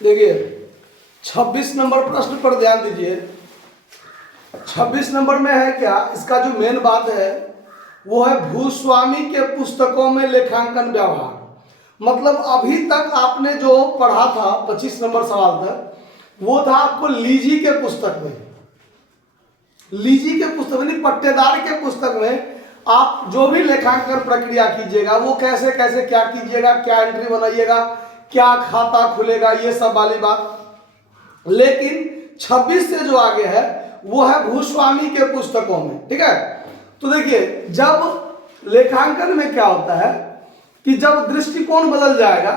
देखिए 26 नंबर प्रश्न पर ध्यान दीजिए। 26 नंबर में है क्या, इसका जो मेन बात है वो है भूस्वामी के पुस्तकों में लेखांकन व्यवहार। मतलब अभी तक आपने जो पढ़ा था 25 नंबर सवाल तक, वो था आपको लीजी के पुस्तक में, लीजी के पुस्तक यानी पट्टेदार के पुस्तक में आप जो भी लेखांकन प्रक्रिया कीजिएगा वो कैसे कैसे क्या कीजिएगा, क्या एंट्री बनाइएगा, क्या खाता खुलेगा, ये सब वाली बात। लेकिन 26 से जो आगे है वो है भूस्वामी के पुस्तकों में, ठीक है। तो देखिए जब लेखांकन में क्या होता है कि जब दृष्टिकोण बदल जाएगा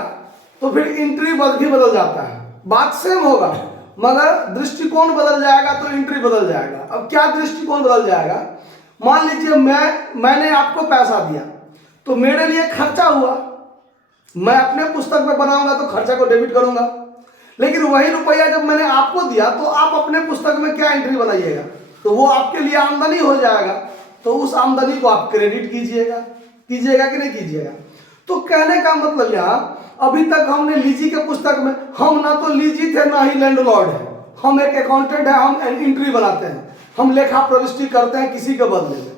तो फिर एंट्री भी बदल जाता है। बात सेम होगा मगर दृष्टिकोण बदल जाएगा तो एंट्री बदल जाएगा। अब क्या दृष्टिकोण बदल जाएगा, मान लीजिए मैंने आपको पैसा दिया तो मेरे लिए खर्चा हुआ, मैं अपने पुस्तक में बनाऊंगा तो खर्चा को डेबिट करूंगा। लेकिन वही रुपया जब मैंने आपको दिया तो आप अपने पुस्तक में क्या एंट्री बनाइएगा, तो वो आपके लिए आमदनी हो जाएगा, तो उस आमदनी को आप क्रेडिट कीजिएगा कि नहीं कीजिएगा। तो कहने का मतलब यहाँ अभी तक हमने लीजी के पुस्तक में, हम ना तो लीजी थे ना ही लैंडलॉर्ड है, हम एक अकाउंटेंट है, हम एंट्री बनाते हैं, हम लेखा प्रविष्टि करते हैं किसी के बदले में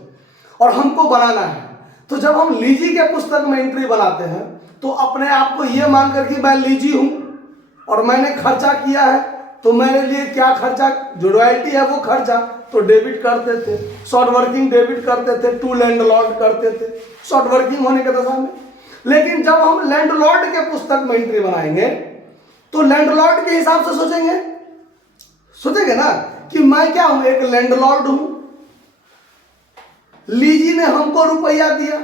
और हमको बनाना है। तो जब हम लीजी के पुस्तक में एंट्री बनाते हैं तो अपने आप को ये मानकर कि मैं लीजी हूं और मैंने खर्चा किया है, तो मेरे लिए क्या खर्चा, जो रॉयल्टी है वो खर्चा तो डेबिट करते थे, शॉर्ट वर्किंग डेबिट करते थे, टू लैंडलॉर्ड करते थे शॉर्ट वर्किंग होने के दशा में। लेकिन जब हम लैंडलॉर्ड के पुस्तक में एंट्री बनाएंगे तो लैंडलॉर्ड के हिसाब से सोचेंगे ना कि मैं क्या हूं, एक लैंडलॉर्ड हूं, लीजी ने हमको रुपया दिया,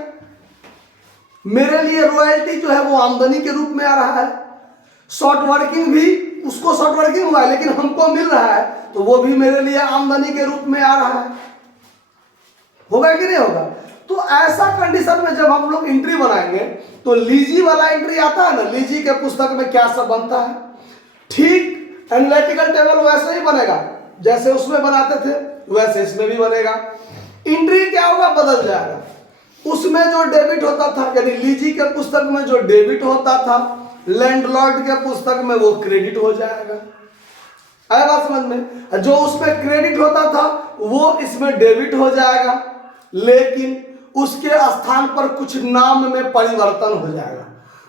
मेरे लिए रॉयल्टी जो है वो आमदनी के रूप में आ रहा है, शॉर्ट वर्किंग भी उसको शॉर्ट वर्किंग हुआ है लेकिन हमको मिल रहा है तो वो भी मेरे लिए आमदनी के रूप में आ रहा है। होगा कि नहीं होगा। तो ऐसा कंडीशन में जब हम लोग एंट्री बनाएंगे तो लीजी वाला एंट्री आता है ना, लीजी के पुस्तक में क्या सब बनता है, ठीक एनालिटिकल टेबल वैसे ही बनेगा जैसे उसमें बनाते थे वैसे इसमें भी बनेगा। एंट्री क्या होगा, बदल जाएगा। उसमें जो डेबिट होता था यानी लीजी के पुस्तक में जो डेबिट होता था लैंडलॉर्ड के पुस्तक में वो क्रेडिट हो जाएगा। आएगा समझ में। जो उसमें क्रेडिट होता था वो इसमें डेबिट हो जाएगा, लेकिन उसके स्थान पर कुछ नाम में परिवर्तन हो जाएगा।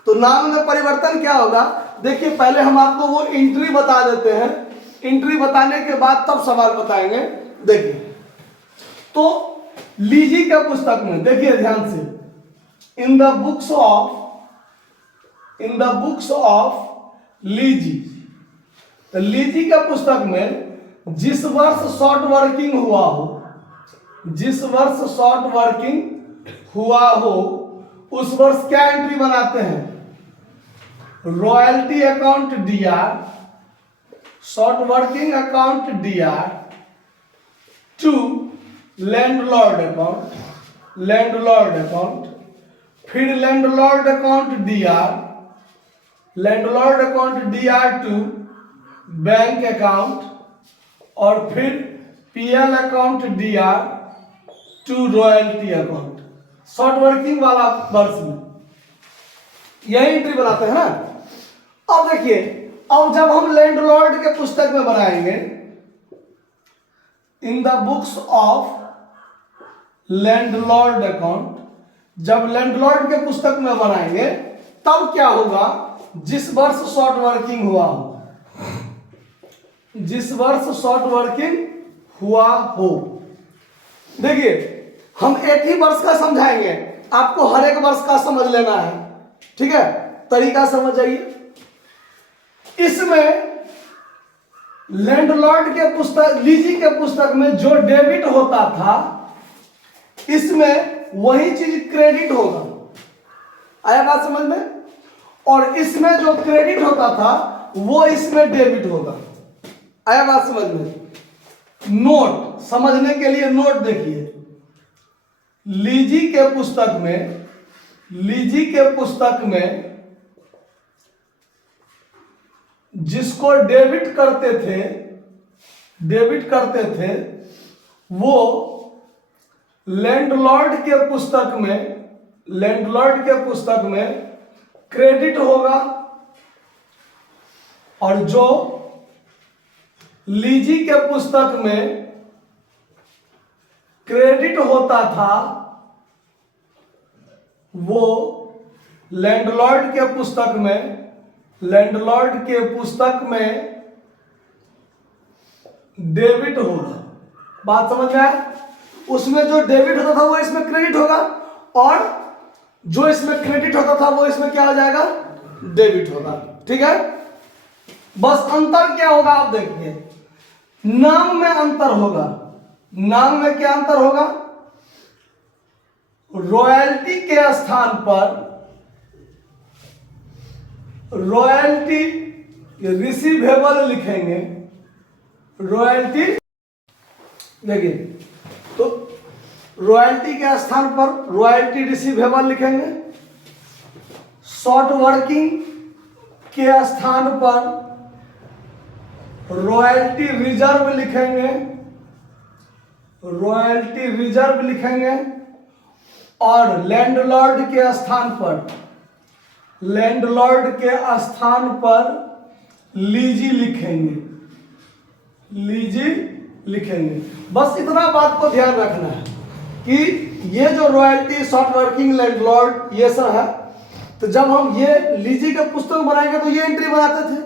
तो नाम में परिवर्तन क्या होगा, देखिए पहले हम आपको वो एंट्री बता देते हैं, एंट्री बताने के बाद तब सवाल बताएंगे। देखिए तो लीजी के पुस्तक में देखिए ध्यान से, इन द बुक्स ऑफ लीजी, तो लीजी के पुस्तक में जिस वर्ष शॉर्ट वर्किंग हुआ हो, जिस वर्ष शॉर्ट वर्किंग हुआ हो उस वर्ष क्या एंट्री बनाते हैं, royalty account DR, short working account DR to landlord account, फिर landlord account DR to bank account और फिर PL account DR to royalty account. Short working वाला वर्ष में यही एंट्री बनाते हैं ना। अब देखिए, अब जब हम लैंडलॉर्ड के पुस्तक में बनाएंगे in the books of landlord account, जब लैंडलॉर्ड के पुस्तक में बनाएंगे तब क्या होगा, जिस वर्ष शॉर्ट वर्किंग हुआ हो, जिस वर्ष शॉर्ट वर्किंग हुआ हो। देखिए हम एक ही वर्ष का समझाएंगे, आपको हर एक वर्ष का समझ लेना है, ठीक है। तरीका समझ जाइए। इसमें लैंडलॉर्ड के पुस्तक, लीजी के पुस्तक में जो डेबिट होता था इसमें वही चीज क्रेडिट होगा। आया बात समझ में। और इसमें जो क्रेडिट होता था वो इसमें डेबिट होगा। आया बात समझ में। नोट समझने के लिए नोट देखिए, लीजी के पुस्तक में जिसको डेबिट करते थे वो लैंडलॉर्ड के पुस्तक में क्रेडिट होगा, और जो लीजी के पुस्तक में क्रेडिट होता था वो लैंडलॉर्ड के पुस्तक में डेबिट होगा। बात समझ में आया? उसमें जो डेबिट होता था वो इसमें क्रेडिट होगा, और जो इसमें क्रेडिट होता था वो इसमें क्या हो जाएगा? डेबिट होगा। ठीक है, बस अंतर क्या होगा आप देखिए, नाम में अंतर होगा। नाम में क्या अंतर होगा? रॉयल्टी के स्थान पर रॉयल्टी रिसीवेबल लिखेंगे। रॉयल्टी देखिए, तो रॉयल्टी के स्थान पर रॉयल्टी रिसीवेबल लिखेंगे। शॉर्ट वर्किंग के स्थान पर रॉयल्टी रिजर्व लिखेंगे। रॉयल्टी रिजर्व लिखेंगे। और लैंडलॉर्ड के स्थान पर लीजी लिखेंगे। लीजी लिखेंगे। बस इतना बात को ध्यान रखना है कि ये जो रॉयल्टी, शॉर्ट वर्किंग, लैंडलॉर्ड, ये सब है। तो जब हम ये लीजी के पुस्तक बनाएंगे तो ये एंट्री बनाते थे।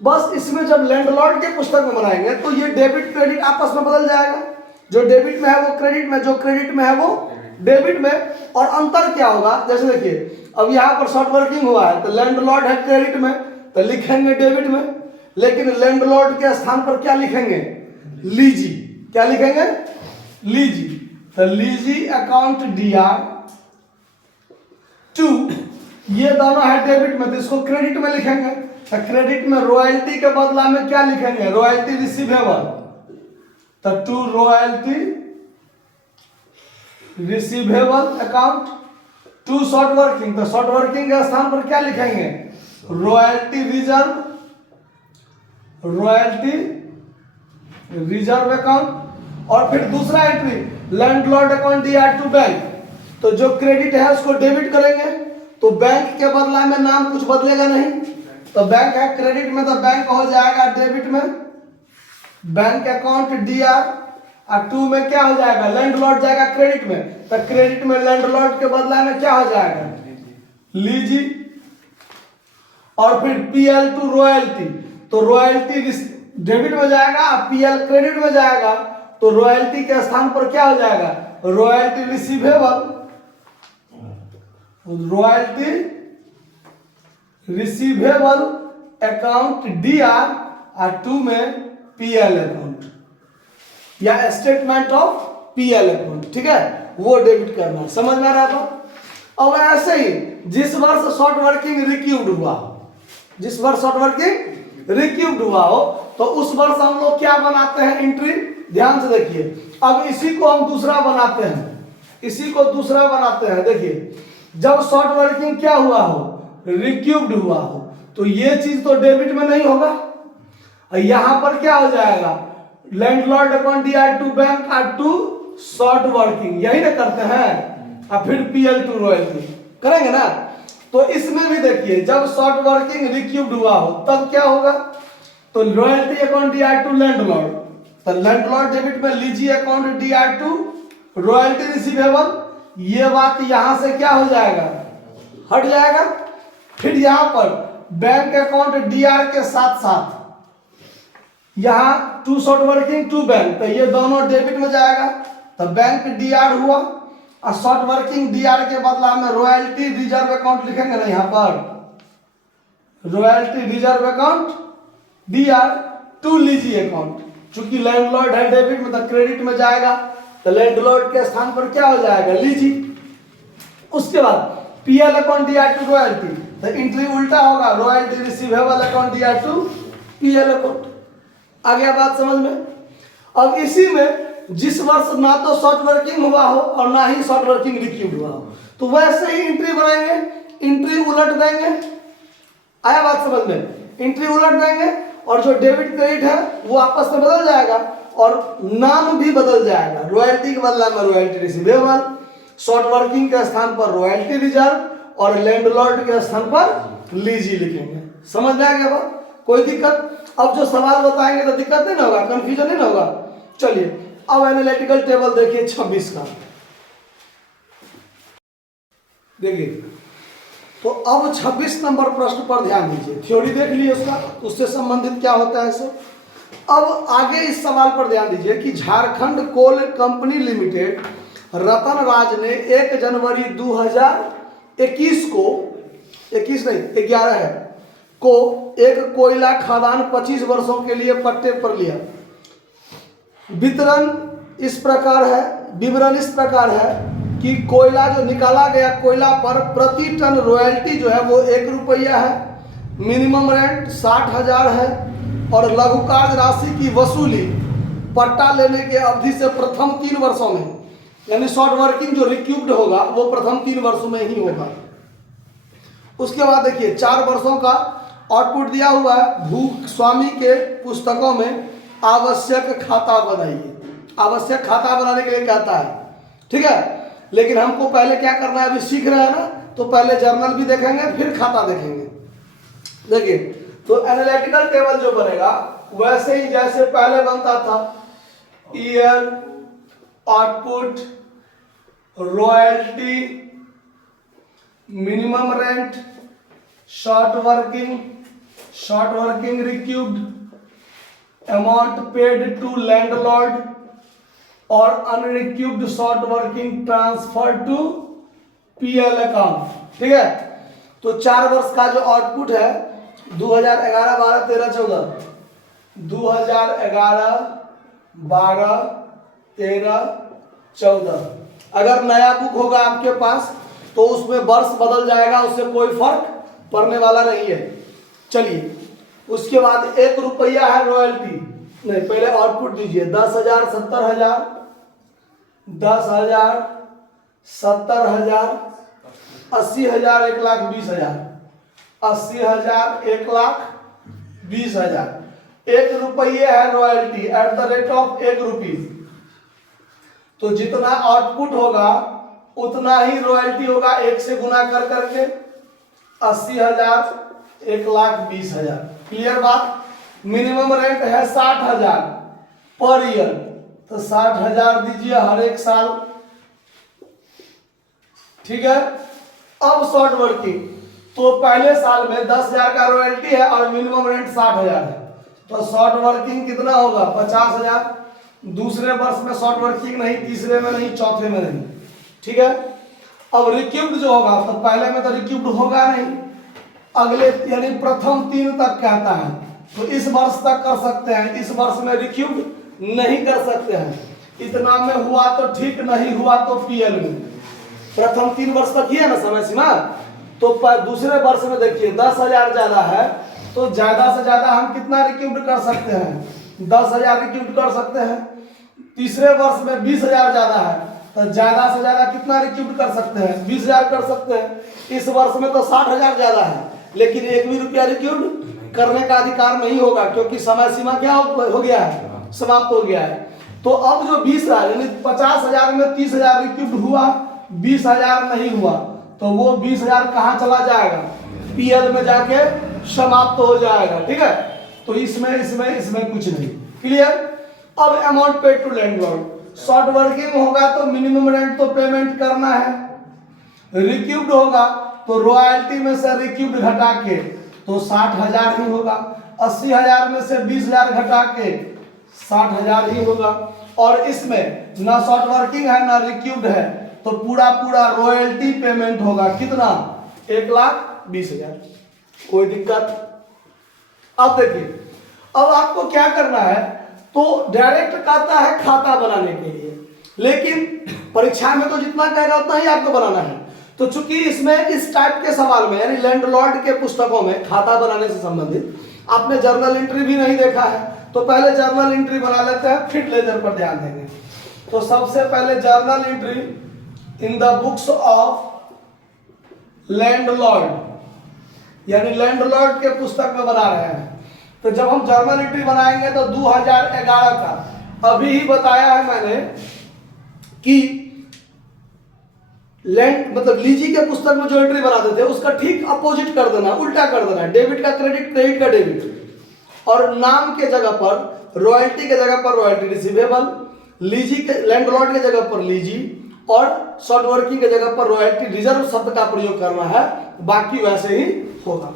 बस इसमें जब लैंडलॉर्ड के पुस्तक में बनाएंगे तो ये डेबिट क्रेडिट आपस में बदल जाएगा। जो डेबिट में है वो क्रेडिट में, जो क्रेडिट में है वो डेबिट में। और अंतर क्या होगा? जैसे देखिए, अब यहाँ पर शॉर्ट वर्किंग हुआ है तो लैंडलॉर्ड है क्रेडिट में, तो लिखेंगे डेबिट में। लेकिन लैंडलॉर्ड के स्थान पर क्या लिखेंगे? लीजी। क्या लिखेंगे? लीजी। तो लीजी अकाउंट DR टू, ये दोनों है डेबिट में, तो इसको क्रेडिट में लिखेंगे। तो क्रेडिट में रॉयल्टी के बदला में क्या लिखेंगे? Royalty receivable. तो to royalty receivable account. To short working, तो शॉर्ट वर्किंग के स्थान पर क्या लिखेंगे? Royalty reserve. Royalty reserve account. और फिर दूसरा entry landlord account DR to bank. तो जो क्रेडिट है उसको डेबिट करेंगे, तो बैंक के बदला में नाम कुछ बदलेगा नहीं। तो बैंक है क्रेडिट में, तो बैंक हो जाएगा डेबिट में, बैंक अकाउंट DR। और टू में क्या हो जाएगा? लैंडलॉर्ड जाएगा क्रेडिट में, तो क्रेडिट में लैंडलॉर्ड के बदला में क्या हो जाएगा? लीजी। और फिर PL टू रॉयल्टी, तो रॉयल्टी डेबिट में जाएगा, PL क्रेडिट में जाएगा, तो रॉयल्टी के स्थान पर क्या हो जाएगा? Royalty receivable. Royalty receivable account DR और टू में PL अकाउंट या स्टेटमेंट ऑफ PL अकाउंट। ठीक है, वो डेबिट करना। समझ में आ रहा था? अब ऐसे ही जिस वर्ष शॉर्ट वर्किंग रिक्यूब्ड हुआ, जिस वर्ष शॉर्ट वर्किंग रिक्यूब्ड हुआ हो, तो उस वर्ष हम लोग क्या बनाते हैं? एंट्री। ध्यान से देखिए, अब इसी को हम दूसरा बनाते हैं। इसी को दूसरा बनाते हैं। देखिए, जब शॉर्ट वर्किंग क्या हुआ हो? रिक्यूब्ड हुआ हो, तो ये चीज तो डेबिट में नहीं होगा। यहां पर क्या हो जाएगा? Landlord account DR to bank और टू शॉर्ट वर्किंग, यही ना करते हैं। और फिर PL टू रॉयल्टी करेंगे ना। तो इसमें भी देखिए, जब शॉर्ट वर्किंग रिक्यूब्ड हुआ हो तब क्या होगा? तो royalty account DR to landlord, तो लैंडलॉर्ड डेबिट में, lessee account DR to royalty receivable. ये बात यहां से क्या हो जाएगा? हट जाएगा। फिर यहां पर बैंक अकाउंट DR के साथ साथ यहां to short working to bank, तो ये दोनों डेबिट में जाएगा, तो बैंक DR हुआ। और शॉर्ट वर्किंग DR के बदला में रॉयल्टी रिजर्व अकाउंट लिखेंगे ना, यहां पर royalty reserve account DR to lessee account. चूंकि लैंडलॉर्ड है डेबिट में, तो क्रेडिट में जाएगा, तो लैंडलॉर्ड के स्थान पर क्या हो जाएगा? लीजी। उसके बाद PL account DR to royalty, तो एंट्री उल्टा होगा, royalty receivable account DR to PL account. आ गया बात समझ में? अब इसी में जिस वर्ष ना तो शॉर्ट वर्किंग हुआ हो और ना ही शॉर्ट वर्किंग रिक्यूब्ड हुआ हो, तो वैसे ही एंट्री बनाएंगे, एंट्री उलट देंगे। आया बात समझ में? एंट्री उलट देंगे और जो डेबिट क्रेडिट है वो आपस में बदल जाएगा और नाम भी बदल जाएगा। रॉयल्टी के बदला में रॉयल्टी रिसीवेबल, शॉर्ट वर्किंग के स्थान पर रॉयल्टी रिजर्व और लैंडलॉर्ड के स्थान पर लीजी लिखेंगे। समझ में आ गया बात? कोई दिक्कत? अब जो सवाल बताएंगे तो दिक्कत नहीं ना होगा, कंफ्यूजन नहीं ना होगा। चलिए अब एनालिटिकल टेबल देखिए 26 का, देखिए तो अब 26 नंबर प्रश्न पर ध्यान दीजिए। थ्योरी देख लिए उसका, उससे संबंधित क्या होता है सो। अब आगे इस सवाल पर ध्यान दीजिए कि झारखंड कोल कंपनी लिमिटेड रतन राज ने 1 जनवरी 2021 को, 21 नहीं 11 है, को एक कोयला खदान 25 वर्षों के लिए पट्टे पर लिया। विवरण इस प्रकार है कि कोयला जो निकाला गया कोयला पर प्रति टन रॉयल्टी जो है वो 1 रुपया है, मिनिमम रेंट 60,000 है और लघु कार्य राशि की वसूली पट्टा लेने के अवधि से प्रथम 3 वर्षों में, यानी शॉर्ट वर्किंग जो रिक्यूब्ड होगा वो प्रथम 3 वर्षों में ही होगा। उसके बाद देखिए 4 वर्षों का आउटपुट दिया हुआ है। भूस्वामी के पुस्तकों में आवश्यक खाता बनाइए, आवश्यक खाता बनाने के लिए कहता है, ठीक है। लेकिन हमको पहले क्या करना है, अभी सीख रहे हैं ना, तो पहले जर्नल भी देखेंगे फिर खाता देखेंगे। देखिए तो एनालिटिकल टेबल जो बनेगा वैसे ही जैसे पहले बनता था, year, output, royalty, minimum rent, short working recouped, amount paid to landlord और unrecouped short working transfer to PL account, ठीक है। तो 4 वर्ष का जो आउटपुट है 2011, 12, 13, 14, 2011, 12, 13, 14। अगर नया बुक होगा आपके पास तो उसमें वर्ष बदल जाएगा, उससे कोई फर्क पड़ने वाला नहीं है। चलिए उसके बाद 1 रुपया है रॉयल्टी, नहीं पहले आउटपुट दीजिए। 10,000, 70,000, 10,000, 70,000, 80,000, 1,20,000, 80,000, 1,20,000। 1 रुपये है royalty at the rate of 1 rupees. तो जितना आउटपुट होगा उतना ही रॉयल्टी होगा, 1 से गुना कर करके 80,000, 1,20,000। क्लियर बात। मिनिमम रेंट है 60,000 पर ईयर, तो 60,000 दीजिए हर एक साल, ठीक है। अब शॉर्ट वर्किंग, तो पहले साल में 10,000 का रॉयल्टी है और मिनिमम रेंट 60,000 है, तो शॉर्ट वर्किंग कितना होगा 50,000। दूसरे वर्ष में शॉर्ट वर्किंग नहीं, तीसरे में नहीं, चौथे में नहीं, ठीक है। अब रिक्यूब्ड जो होगा, तो पहले में तो रिक्यूब्ड होगा नहीं, अगले यानी प्रथम 3 तक कहता है, तो इस वर्ष तक कर सकते हैं, इस वर्ष में रिक्यूब्ड नहीं कर सकते हैं। इतना में हुआ तो ठीक, नहीं हुआ तो पीएल में। प्रथम 3 वर्ष तक ही है ना समय सीमा। तो दूसरे वर्ष में देखिए 10,000 ज्यादा है, तो ज्यादा से ज्यादा हम कितना रिक्यूब्ड कर सकते हैं, 10,000 रिक्यूब्ड कर सकते हैं। तीसरे वर्ष में 20,000 ज्यादा है, तो ज्यादा से ज्यादा कितना रिक्यूब्ड कर सकते हैं, 20,000 कर सकते हैं। इस वर्ष में तो 60,000 ज्यादा है, लेकिन 1 भी रुपया रिक्यूब्ड करने का अधिकार नहीं होगा, क्योंकि समय सीमा क्या हो गया है, समाप्त हो गया है। तो अब जो 20 है, यानी 50,000 में 30,000 रिक्यूब्ड हुआ, 20,000 नहीं हुआ, तो वो 20,000 कहाँ चला जाएगा, पीएल में जाके समाप्त हो जाएगा, ठीक है। तो इसमें कुछ नहीं। क्लियर। अब amount paid to landlord, short working होगा तो मिनिमम रेंट तो पेमेंट करना है, रिक्यूब्ड होगा तो रॉयल्टी में से रिक्यूब्ड घटा के तो 60,000 ही होगा, 80,000 में से 20,000 घटा के 60,000 ही होगा। और इसमें ना शॉर्ट वर्किंग है ना रिक्यूब्ड है, तो पूरा रॉयल्टी पेमेंट होगा कितना, 1,20,000। कोई दिक्कत। अब देखिए, अब आपको क्या करना है, तो डायरेक्ट कहता है खाता बनाने के लिए, लेकिन परीक्षा में तो जितना कहेगा उतना ही आपको बनाना है। तो चूंकि इसमें इस टाइप के सवाल में, यानी लैंडलॉर्ड के पुस्तकों में खाता बनाने से संबंधित आपने जर्नल एंट्री भी नहीं देखा है, तो पहले जर्नल एंट्री बना लेते हैं, फिर लेजर पर ध्यान देंगे। तो सबसे पहले journal entry in the books of landlord, यानी लैंडलॉर्ड के पुस्तक में बना रहे हैं। तो जब हम जर्नल एंट्री बनाएंगे तो 2011 का, अभी ही बताया है मैंने कि लैंड मतलब लीजी के पुस्तक में जो एंट्री बनाते थे उसका ठीक अपोजिट कर देना, उल्टा कर देना, डेबिट का क्रेडिट, क्रेडिट का डेबिट। और नाम के जगह पर रॉयल्टी के जगह पर रॉयल्टी रिसीवेबल, लीजी के लैंडलॉर्ड के जगह पर लीजी और शॉर्ट वर्किंग के जगह पर रॉयल्टी रिजर्व शब्द का प्रयोग करना है, बाकी वैसे ही होगा।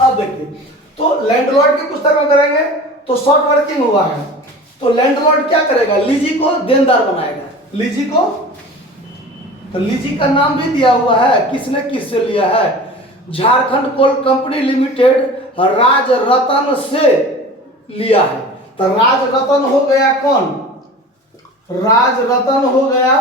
अब देखिए, तो लैंडलॉर्ड की पुस्तक में करेंगे तो शॉर्ट वर्किंग हुआ है, तो लैंडलॉर्ड क्या करेगा, लीजी को देनदार बनाएगा, लीजी को, तो लीजी का नाम भी दिया हुआ है, किसने किससे लिया है, झारखंड कोल कंपनी लिमिटेड राज रतन से लिया है। तो राज रतन हो गया कौन, राज रतन हो गया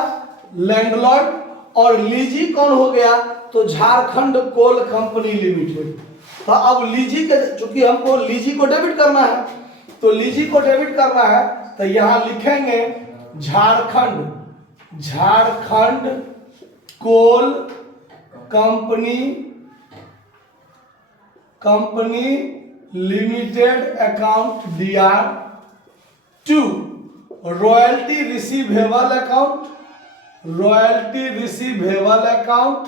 लैंडलॉर्ड, और लीजी कौन हो गया, तो झारखंड कोल कंपनी लिमिटेड। तो अब लीजी के, चूंकि हमको लीजी को डेबिट करना है, तो लीजी को डेबिट करना है तो यहां लिखेंगे Jharkhand, Jharkhand coal company, company limited account DR to royalty receivable account, royalty receivable account,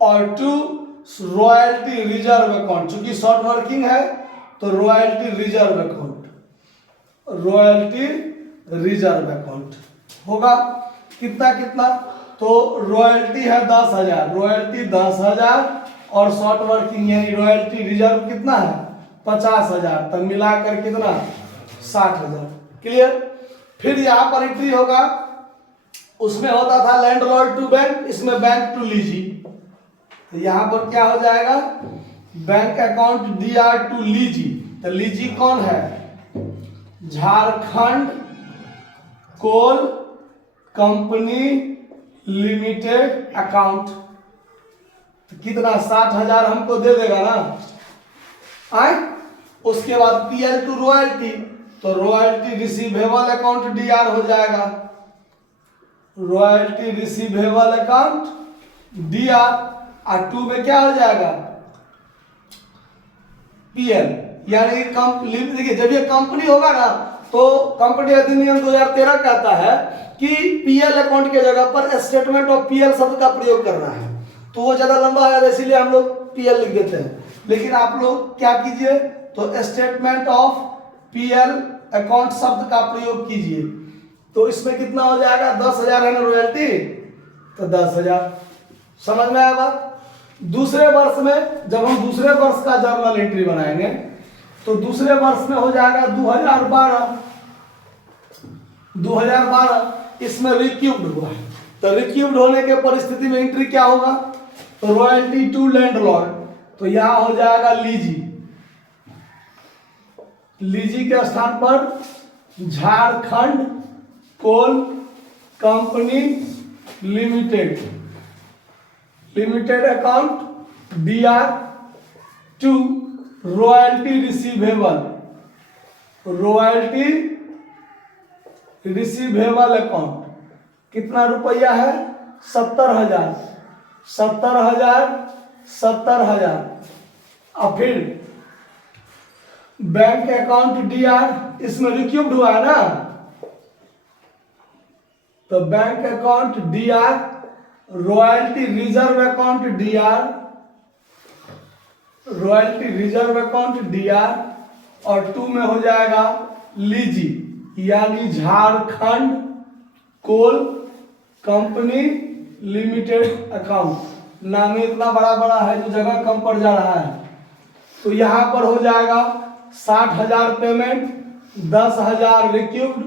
और टू रॉयल्टी रिजर्व अकाउंट, चूंकि शॉर्ट वर्किंग है तो royalty reserve account, royalty reserve account होगा। कितना कितना, तो रॉयल्टी है 10,000, रॉयल्टी 10,000 और शॉर्ट वर्किंग यानी रॉयल्टी रिजर्व कितना है 50,000, तब मिलाकर कितना 60,000। क्लियर। फिर यहाँ पर एंट्री होगा, उसमें होता था लैंडलॉर्ड टू बैंक, इसमें बैंक टू लीजी, तो यहाँ पर क्या हो जाएगा, bank account DR to lessee. तो लीजी कौन है, Jharkhand coal company limited account, तो कितना 60,000 हमको दे देगा ना आए। उसके बाद PL टू रॉयल्टी, तो रॉयल्टी रिसीवेबल अकाउंट DR हो जाएगा, रॉयल्टी रिसीवेबल अकाउंट DR, और 2 में क्या हो जाएगा PL, यानी कंपनी। देखिए जब ये कंपनी होगा ना, तो कंपनी अधिनियम 2013 कहता है कि PL अकाउंट के जगह पर स्टेटमेंट ऑफ PL शब्द का प्रयोग करना है, तो वो ज्यादा लंबा है इसीलिए हम लोग PL लिख देते हैं। लेकिन आप लोग क्या कीजिए, तो स्टेटमेंट ऑफ PL अकाउंट शब्द का प्रयोग कीजिए, तो इसमें कितना हो जाएगा 10,000 है ना रॉयल्टी, तो 10,000। समझ में आया बात। दूसरे वर्ष में जब हम दूसरे वर्ष का जर्नल एंट्री बनाएंगे, तो दूसरे वर्ष में हो जाएगा 2012, 2012 इसमें रिक्यूब्ड हुआ है, तो रिक्यूब्ड होने के परिस्थिति में एंट्री क्या होगा, तो रॉयल्टी टू लैंडलॉर्ड, तो यहां हो जाएगा लीजी, लीजी के स्थान पर Jharkhand coal company limited, limited account DR to royalty receivable, royalty receivable account, कितना रुपया है 70,000, 70,000, 70,000। और फिर बैंक अकाउंट DR, इसमें रिक्यूब्ड हुआ है ना, तो bank account DR, royalty reserve account DR, royalty reserve account DR, और 2 में हो जाएगा लीजी, यानी Jharkhand coal company limited account. नाम इतना बड़ा बड़ा है जो जगह कम पड़ जा रहा है, तो यहां पर हो जाएगा 60,000 पेमेंट, 10,000 रिक्यूब्ड,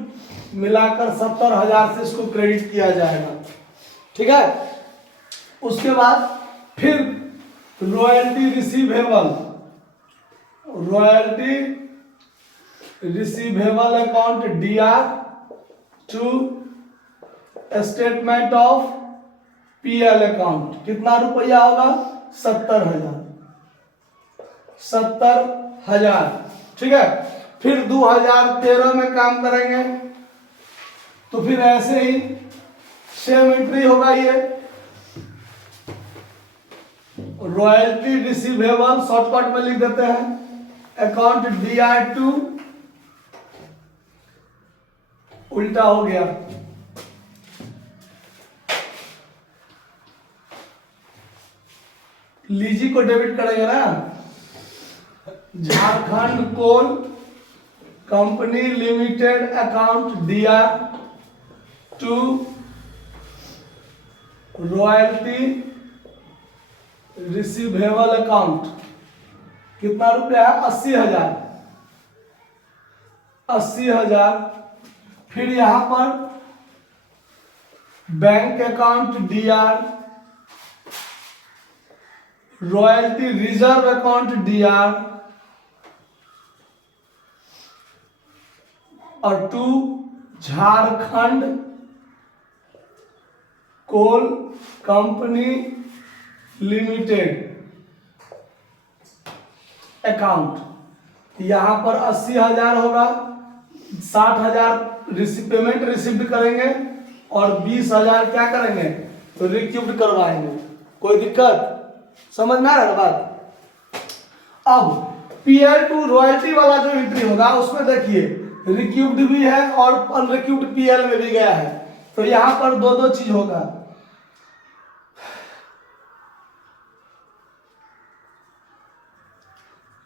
मिलाकर 70,000 से इसको क्रेडिट किया जाएगा। ठीक है। उसके बाद फिर royalty receivable, royalty receivable account DR to statement of PL account, कितना रुपया होगा 70,000, 70,000। ठीक है। फिर 2013 में काम करेंगे, तो फिर ऐसे ही सेम एंट्री होगा, ये रॉयल्टी रिसीवेबल शॉर्टकट में लिख देते हैं अकाउंट DR टू, उल्टा हो गया, लीजी को डेबिट करेंगे ना, Jharkhand coal company limited account DR to royalty receivable account. कितना रुपया है? 80,000। 80,000। फिर यहां पर bank account DR, royalty reserve account DR और to Jharkhand coal company limited account. यहां पर 80,000 होगा, 60,000 पेमेंट रिसीव करेंगे और 20,000 क्या करेंगे? तो रिक्यूट करवाएंगे। कोई दिक्कत? समझ में आ रहा है बात? अब PL टू रॉयल्टी वाला जो एंट्री होगा उसमें देखिए रिक्यूब्ड भी है और अनरिक्यूब्ड PL में भी गया है, तो यहां पर दो दो चीज होगा।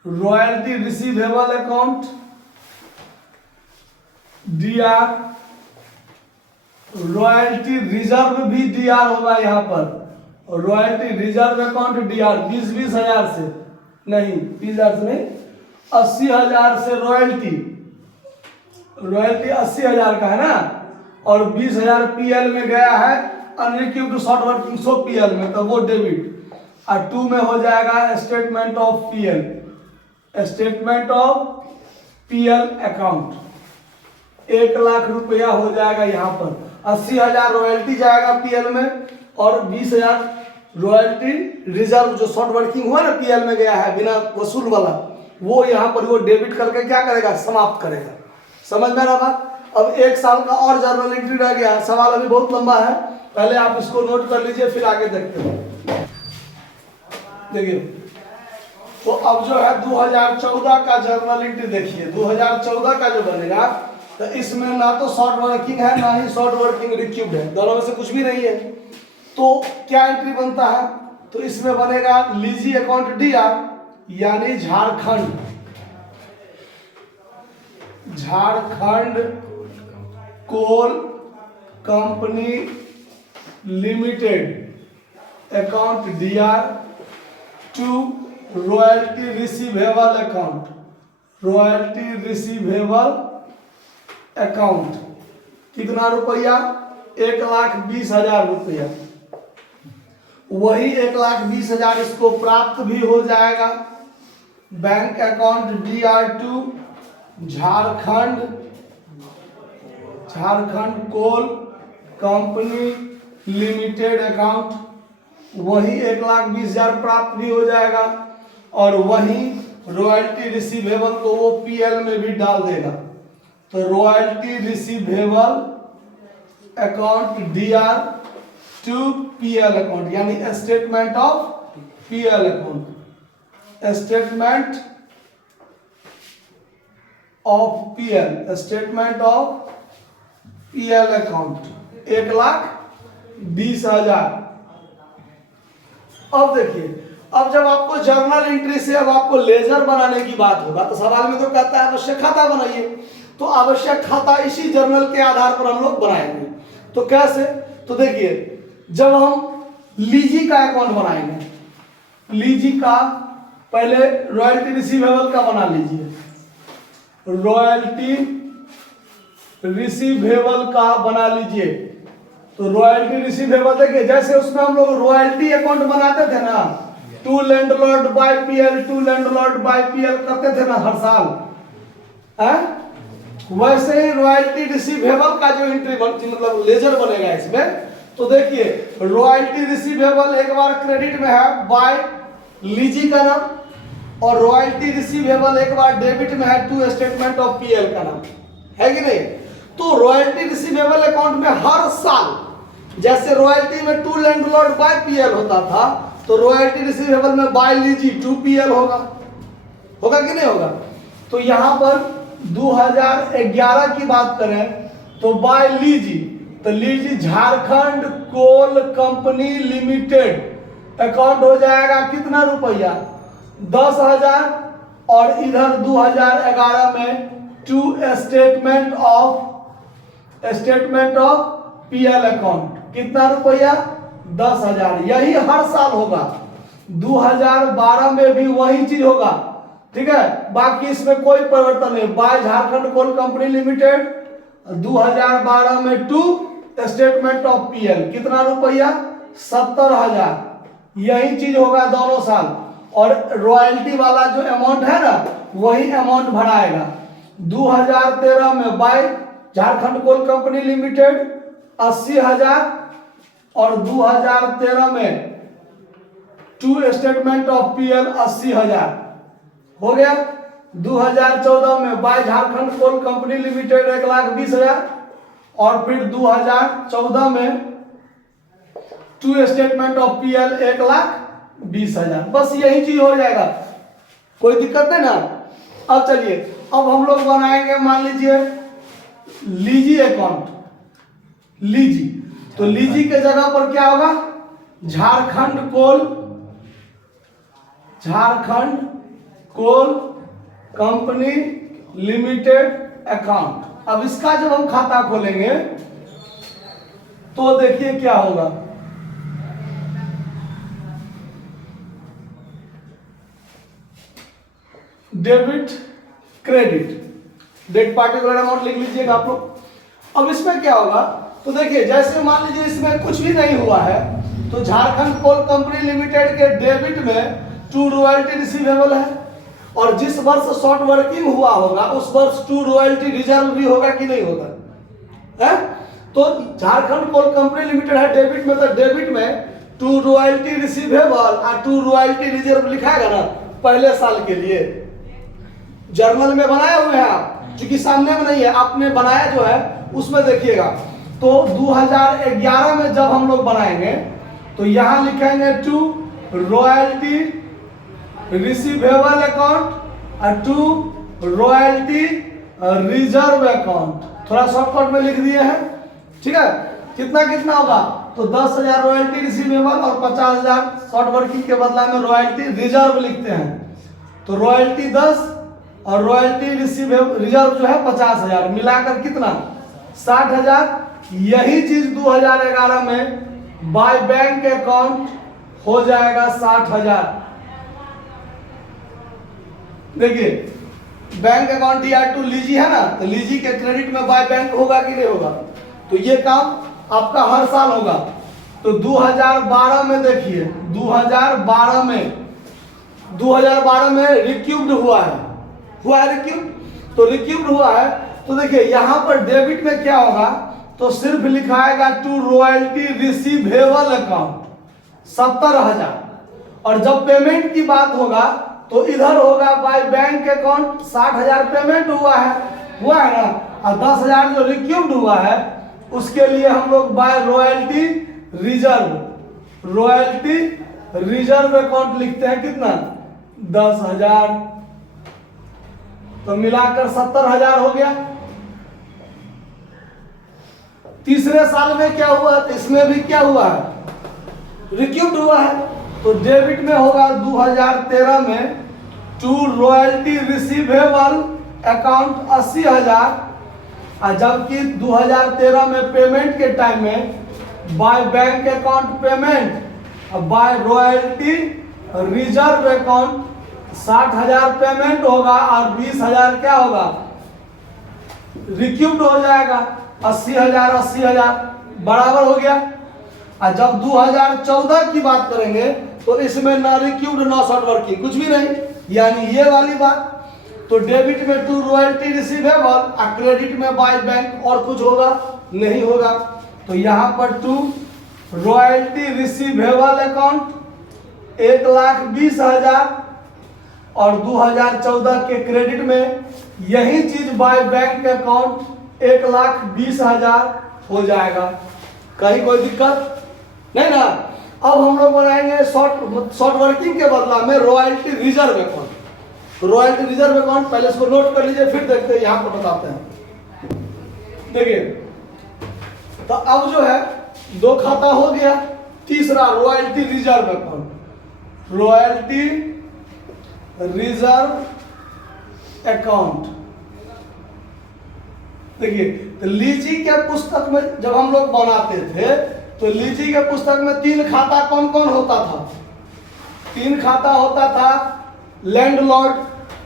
Royalty receivable account DR, royalty reserve भी DR होगा यहां पर, रॉयल्टी रिजर्व अकाउंट DR 20,000 से नहीं, 20,000 से नहीं, 80,000 से रॉयल्टी 80,000 का है ना, और 20,000 PL में गया है अनरिक्यूब्ड शॉर्ट वर्किंग 100 PL में, तो वो डेबिट। और 2 में हो जाएगा statement of PL, statement of PL account. 1,00,000 रुपया हो जाएगा यहाँ पर। 80,000 रॉयल्टी जाएगा PL में और 20,000 रॉयल्टी रिजर्व जो शॉर्ट वर्किंग हुआ ना PL में गया है बिना वसूल वाला, वो यहाँ पर वो डेबिट करके क्या करेगा? समाप्त करेगा। समझ में आ रहा बात? अब 1 साल का और जर्नल एंट्री रह गया। सवाल अभी बहुत लंबा है, पहले आप इसको नोट कर लीजिए फिर आगे देखते हैं। देखिए तो अब जो है 2014 का जर्नल एंट्री देखिए। 2014 का जो बनेगा तो इसमें ना तो शॉर्ट वर्किंग है ना ही शॉर्ट वर्किंग रिक्यूब्ड है, दोनों में से कुछ भी नहीं है। तो क्या एंट्री बनता है? तो इसमें बनेगा लीजी अकाउंट DR यानी Jharkhand coal company limited account DR to royalty receivable account, royalty receivable account. कितना रुपया? 1,20,000 रुपया। वही 1,20,000 इसको प्राप्त भी हो जाएगा। Bank account DR to Jharkhand coal company limited account, वही 1,20,000 प्राप्त भी हो जाएगा और वही रॉयल्टी रिसीवेबल को वो PL में भी डाल देगा। तो royalty receivable account DR to PL account यानी statement of PL account, statement of PL, statement of PL account 1,20,000। अब देखिए, अब जब आपको जर्नल एंट्री से अब आपको लेजर बनाने की बात होगा तो सवाल में तो कहता है आवश्यक खाता बनाइए। तो आवश्यक खाता इसी जर्नल के आधार पर हम लोग बनाएंगे। तो कैसे? तो देखिए जब हम लीजी का अकाउंट बनाएंगे, लीजी का पहले रॉयल्टी रिसीवेबल का बना लीजिए, रॉयल्टी रिसीवेबल का बना लीजिए। तो रॉयल्टी रिसीवेबल देखिए जैसे उसमें हम लोग रॉयल्टी अकाउंट बनाते थे ना, to landlord by PL, to landlord by PL करते थे ना हर साल है? वैसे ही रॉयल्टी रिसीवेबल का जो एंट्री मतलब लेजर बनेगा इसमें। तो देखिए रॉयल्टी रिसीवेबल एक बार क्रेडिट में है बाय लीजी का नाम और रॉयल्टी रिसीवेबल एक बार डेबिट में है टू स्टेटमेंट ऑफ PL का नाम, है कि नहीं? तो रॉयल्टी रिसीवेबल अकाउंट में हर साल जैसे रॉयल्टी में टू लैंडलॉर्ड बाय PL होता था तो रॉयल्टी रिसीवेबल में बाय लीजी टू PL होगा कि नहीं होगा? तो यहां पर 2011 की बात करें तो बाय लीजी, तो lessee Jharkhand coal company limited account हो जाएगा कितना रुपया? 10,000 और इधर 2011 में to statement of PL account. कितना रुपया? 10,000। यही हर साल होगा। 2012 में भी वही चीज होगा, ठीक है। बाकी इसमें कोई परिवर्तन नहीं। By Jharkhand coal company limited 2012 में टू स्टेटमेंट ऑफ पीएल कितना रुपया? 70,000। यही चीज होगा दोनों साल। और रॉयल्टी वाला जो अमाउंट है ना, वही अमाउंट भराएगा। 2013 में by Jharkhand coal company limited 80,000 और 2013 में टू स्टेटमेंट ऑफ पीएल 80,000 हो गया। 2014 में by Jharkhand coal company limited 1,20,000 और फिर 2014 में टू स्टेटमेंट ऑफ पीएल 1,20,000। बस यही चीज हो जाएगा, कोई दिक्कत नहीं ना। अब चलिए, अब हम लोग बनाएंगे, मान लीजिए लीजी अकाउंट। लीजी, तो लीजी के जगह पर क्या होगा? Jharkhand coal company limited account. अब इसका जब हम खाता खोलेंगे तो देखिए क्या होगा। Debit credit, date particular amount लिख लीजिएगा आप लोग। अब इसमें क्या होगा, तो देखिए जैसे मान लीजिए इसमें कुछ भी नहीं हुआ है, तो झारखंड कोल कंपनी लिमिटेड के डेबिट में टू रॉयल्टी रिसीवेबल है, और जिस वर्ष शॉर्ट वर्किंग हुआ होगा उस वर्ष टू रॉयल्टी रिजर्व भी होगा कि नहीं होगा है? तो झारखंड कोल कंपनी लिमिटेड है डेबिट में, तो डेबिट में टू रॉयल्टी रिसीवेबल और टू रॉयल्टी रिजर्व लिखाएगा ना पहले साल के लिए। जर्नल में बनाए हुए हैं आप, क्योंकि सामने में नहीं है, आपने बनाया जो है उसमें देखिएगा। तो 2011 में जब हम लोग बनाएंगे तो यहां लिखेंगे टू रॉयल्टी रिसीवेबल अकाउंट और टू रॉयल्टी रिजर्व अकाउंट। थोड़ा शॉर्टकट में लिख दिए हैं, ठीक है। कितना कितना होगा, तो 10,000 रॉयल्टी रिसीवेबल और 50,000 शॉर्ट वर्किंग के बदला में रॉयल्टी रिजर्व लिखते हैं। तो रॉयल्टी 10 और रॉयल्टी रिजर्व जो है 50,000, मिलाकर कितना? 60,000। यही चीज 2011 में बाय बैंक अकाउंट हो जाएगा 60,000। देखिए बैंक अकाउंट DR2 लीजी है ना, तो लीजी के क्रेडिट में बाय बैंक होगा कि नहीं होगा? तो ये काम आपका हर साल होगा। तो 2012 में देखिए, 2012 में रिक्यूब्ड हुआ है रिक्यूब्ड। तो रिक्यूब्ड हुआ है, तो देखिए यहां पर डेबिट में क्या होगा, तो सिर्फ लिखाएगा टू रॉयल्टी रिसीवेबल अकाउंट 70,000। और जब पेमेंट की बात होगा तो इधर होगा बाय बैंक अकाउंट 60,000 पेमेंट हुआ है ना, और 10,000 जो रिक्यूब्ड हुआ है उसके लिए हम लोग बाय रॉयल्टी रिजर्व अकाउंट लिखते हैं। कितना? 10,000। तो मिलाकर 70,000 हो गया। तीसरे साल में क्या हुआ, तो इसमें भी क्या हुआ है, रिक्यूब्ड हुआ है। तो डेबिट में होगा 2013 में टू रॉयल्टी रिसीवेबल अकाउंट 80,000, और जबकि 2013 में पेमेंट के टाइम में बाय बैंक अकाउंट पेमेंट और by royalty reserve account 60,000 payment होगा और 20,000 क्या होगा, रिक्यूब्ड हो जाएगा। 80,000 बराबर हो गया। और जब 2014 की बात करेंगे तो इसमें ना रिक्यूब्ड ना शॉर्ट वर्किंग, कुछ भी नहीं, यानी ये वाली बात। तो डेबिट में टू रॉयल्टी रिसीवेबल और क्रेडिट में बाय बैंक, और कुछ होगा नहीं होगा। तो यहाँ पर टू रॉयल्टी रिसीवेबल अकाउंट 1,20,000 और 2014 के क्रेडिट में यही चीज बाय बैंक अकाउंट 1,20,000 हो जाएगा। कहीं कोई दिक्कत नहीं ना। अब हम लोग बनाएंगे शॉर्ट वर्किंग के बदला में रॉयल्टी रिजर्व अकाउंट। तो रॉयल्टी रिजर्व अकाउंट पहले इसको नोट कर लीजिए, फिर देखते हैं, यहाँ पर बताते हैं। देखिए तो अब जो है 2 खाता हो गया। तीसरा royalty reserve account, royalty reserve account. देखिए, तो लीजी के पुस्तक में जब हम लोग बनाते थे तो लीजी के पुस्तक में 3 खाता कौन कौन होता था? 3 खाता होता था लैंडलॉर्ड,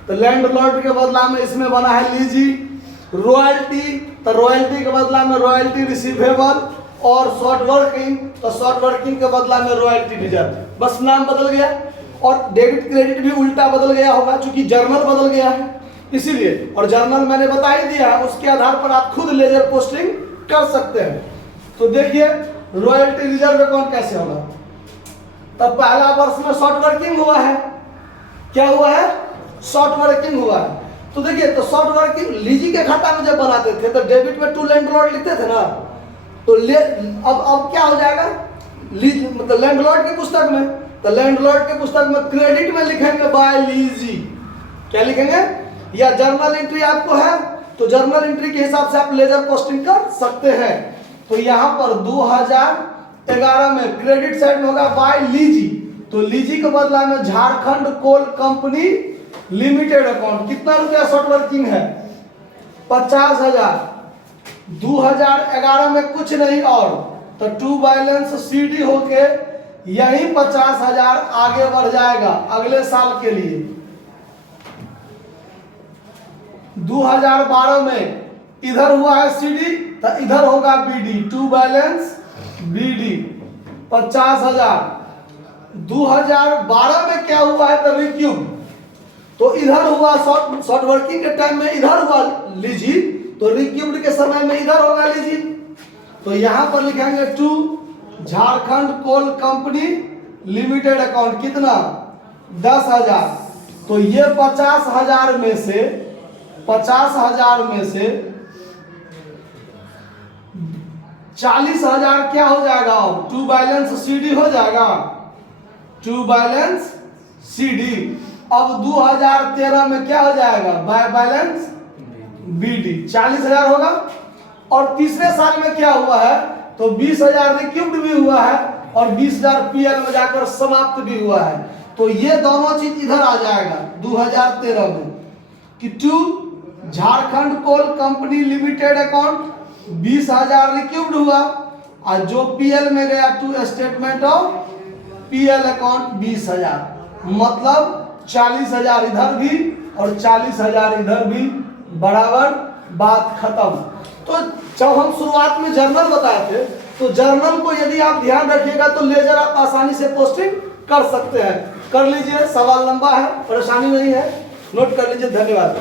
तो लैंडलॉर्ड के बदला में इसमें बना है लीजी। रॉयल्टी, तो रॉयल्टी के बदला में रॉयल्टी रिसीवेबल। और शॉर्ट वर्किंग, तो शॉर्ट वर्किंग के बदला में रॉयल्टी रिजर्व। बस नाम बदल गया। और डेबिट क्रेडिट भी उल्टा बदल गया होगा क्योंकि जर्नल बदल गया है इसीलिए। और जर्नल मैंने बता ही दिया है, उसके आधार पर आप खुद लेजर पोस्टिंग कर सकते हैं। तो देखिए रॉयल्टी रिजर्व अकाउंट कैसे होगा? तब पहला वर्ष में शॉर्ट वर्किंग हुआ है। क्या हुआ है? शॉर्ट वर्किंग हुआ है। तो देखिए, तो शॉर्ट वर्किंग लीजी के खाता में जब बनाते थे तो डेबिट में टू लैंडलॉर्ड लिखते थे ना, तो अब क्या हो जाएगा? मतलब लैंडलॉर्ड की पुस्तक में, तो लैंडलॉर्ड के पुस्तक में क्रेडिट में लिखेंगे बाय लीजी। क्या लिखेंगे? या जर्नल एंट्री आपको है तो जर्नल एंट्री के हिसाब से आप लेजर पोस्टिंग कर सकते हैं। तो यहाँ पर 2011 में क्रेडिट साइड में होगा बाय लीजी, तो लीजी के बदला में Jharkhand coal company limited account. कितना रुपया शॉर्ट वर्किंग है? 50,000। 2011 में कुछ नहीं और, तो टू बैलेंस सीडी होके यही 50,000 आगे बढ़ जाएगा अगले साल के लिए। 2012 में इधर हुआ है सीडी, तो इधर होगा बीडी, टू बैलेंस बीडी 50,000। 2012 में क्या हुआ है? तो रिक्यूब, तो इधर हुआ शॉर्ट वर्किंग के टाइम में इधर हुआ लीजी, तो रिक्यूब्ड के समय में इधर होगा लीजी। तो यहां पर लिखेंगे to Jharkhand coal company limited account. कितना? 10,000। तो ये 50,000 में से 40,000 क्या हो जाएगा? टू बैलेंस सीडी हो जाएगा, टू बैलेंस सीडी। अब 2013 में क्या हो जाएगा? बाय बैलेंस बीडी 40,000 होगा। और तीसरे साल में क्या हुआ है? तो 20,000 रिक्यूब्ड भी हुआ है और 20,000 पीएल में जाकर समाप्त भी हुआ है। तो ये दोनों चीज इधर आ जाएगा 2013 में कि to Jharkhand coal company limited account 20,000 recouped हुआ और जो पीएल में गया to statement of PL account 20,000, मतलब 40,000 इधर भी और 40,000 इधर भी, बराबर, बात खत्म। तो जब हम शुरुआत में जर्नल बताए थे तो जर्नल को यदि आप ध्यान रखिएगा तो लेजर आप आसानी से पोस्टिंग कर सकते हैं। कर लीजिए, सवाल लंबा है, परेशानी नहीं है, नोट कर लीजिए। धन्यवाद।